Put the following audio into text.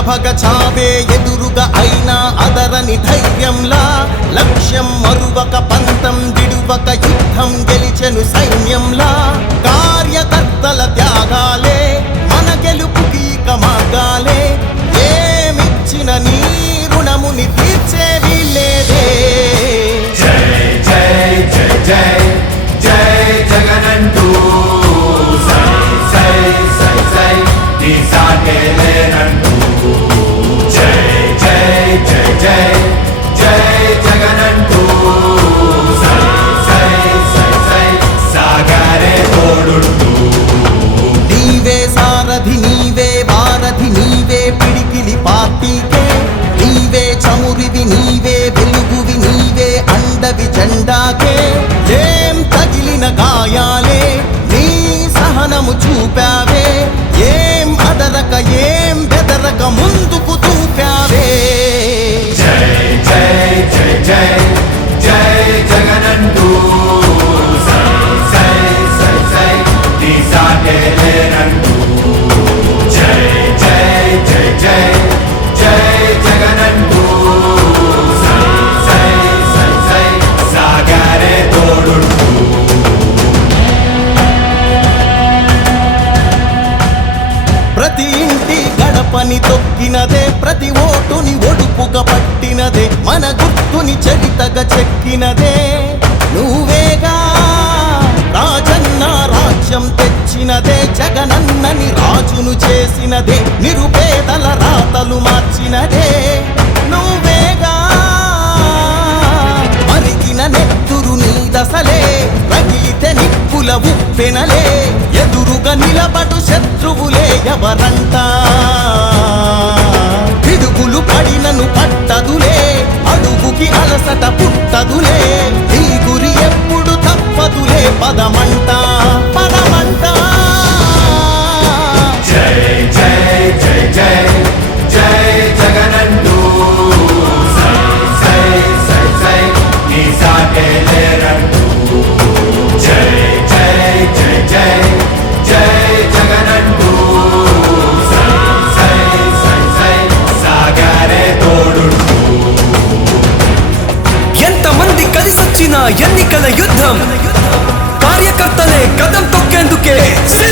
భగ చావే ఎదురుగా అయినా అదరని ధైర్యంలా లక్ష్యం మరువక పంతం విడువక యుద్ధం గెలిచెను సైన్యంలా కార్యకర్తల త్యాగాలే మన గెలుపుకి మార్గాలే ఏమిచ్చిన నీ రుణముని తీర్చేవి లేదే జై జై జై జై జై జగనంటూ సై సై సై సై నీ సాటే లేనంటూ జై జై జై జై జై జగనంటూ సై సై సై సై సాగరే తోడుంటూ నీవే సారథి నీవే వారధి నీవే పిడికిలి పార్టీకే నీవే చమురివి నీవే వెలుగువి నీవే అండవి జెండాకే ఏం తగిలిన గాయాలే నీ సహనము చూపావే ఏం అదరక ఏం బెదరక ముందుకు దూకావే జై జై జై జై జై జగనంటూ సై సై సై సై నీ సాటే లేనంటూ జై జై జై జై జై జగనంటూ సై సై సై సై సాగరే తోడుంటూ ప్రతి ఇంటి గడపని తొక్కినదే ప్రతి ఓటుని ఒడుపుగా పట్టినదే మన గుర్తుని చరితగా చెక్కినదే నువ్వేగా రాజన్న రాజ్యం తెచ్చినదే జగనన్నని రాజును చేసినదే నిరుపేదల రాతలు మార్చినదే నువ్వేగా మరిగిన నెత్తురు నీ దశలే రగిలితే నిప్పుల ఉప్పెనలే ఎదురుగా నిలబడు శత్రువులే ఎవరంట పిడుగులు పడినను పట్టదులే అడుగుకి అలసట పుట్టదులే ఈ గురి ఎప్పుడు తప్పదులే పదమంట పదమంట జై జై జై జై జై జగనంటూ సై సై సై సై నీ సాటే లేరంటూ జై జై జై జై జై జగనంటూ సై సై సై సై సాగరే తోడుంటూ ఎంతమంది కలిసొచ్చిన ఎన్నికల యుద్ధం కార్యకర్తలే కదం తొక్కేందుకే